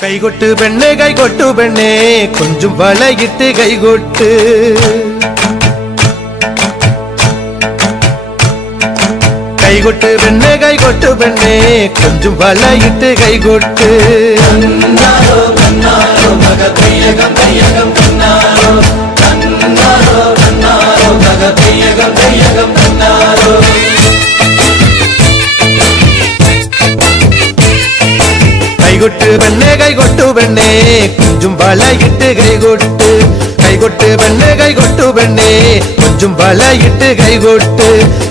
കൈകൊട്ട് പെണ്ണേ കൈകൊട്ടു പെണ്ണേ കൊഞ്ചും വളയിട്ട് കൈകൊട്ട് കൈകൊട്ട് പെണ്ണേ കൈകൊട്ടു പെണ്ണേ കൊഞ്ചും വളയിട്ട് കൈകൊട്ട് കൈകൊട്ട് പെണ്ണേ കൈകൊട്ടു പെണ്ണേ കൊഞ്ചും വളയിട്ട് കൈകൊട്ട് കൈകൊട്ട് പെണ്ണേ കൈകൊട്ടു പെണ്ണേ കൊഞ്ചും വളയിട്ട് കൈകൊട്ട്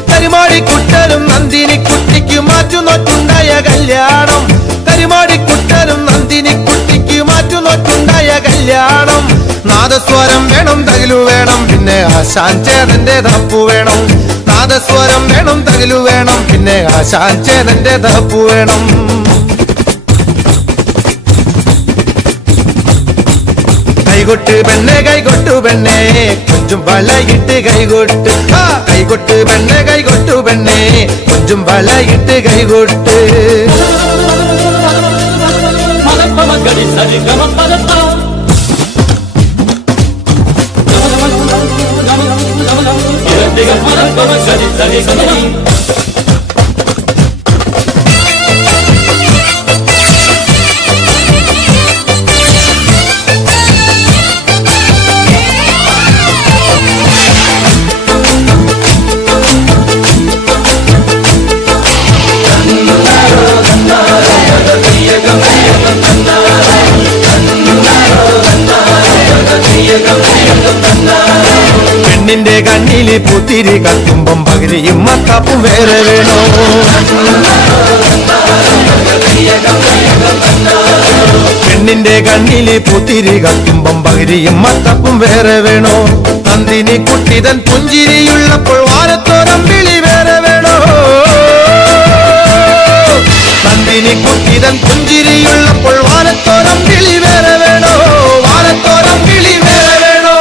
കരിമാടിക്കുട്ടനും നന്ദിനി കുട്ടിക്ക് മാറ്റുനോറ്റുണ്ടായ കല്യാണം കരിമാടിക്കുട്ടനും നന്ദിനി കുട്ടിക്ക് മാറ്റുനോറ്റുണ്ടായ കല്യാണം നാദസ്വരം വേണം തകിലു വേണം പിന്നെ ആശാൻ ചേതന്റെ തപ്പു വേണം നാദസ്വരം വേണം തകിലു വേണം പിന്നെ ആശാൻ ചേതന്റെ തപ്പു വേണം കൈകൊട്ട് പെണ്ണേ കൈകൊട്ടു പെണ്ണേ കൊഞ്ചും വളയിട്ട് കൈകൊട്ട് കൈകൊട്ട് പെണ്ണേ കൈകൊട്ടു പെണ്ണേ കൊഞ്ചും വളയിട്ട് കൈകൊട്ട് പെണ്ണിന്റെ കണ്ണില് പുത്തിരി കത്തുമ്പം പകുതിയും മത്താപ്പും വേറെ വേണോ പെണ്ണിന്റെ കണ്ണില് പുത്തിരി കത്തുമ്പം പകുതിയും മത്തപ്പും വേറെ വേണോ നന്ദിനി കുട്ടിതൻ പുഞ്ചിരിയുള്ളപ്പോൾ വാരത്തോരം വിളി വേറെ വേണോ നന്ദിനി കുട്ടിതൻ പുഞ്ചിരിയുള്ളപ്പോൾ വാരത്തോരം വിളി വേറെ വേണോ വാരത്തോരം വിളി വേറെ വേണോ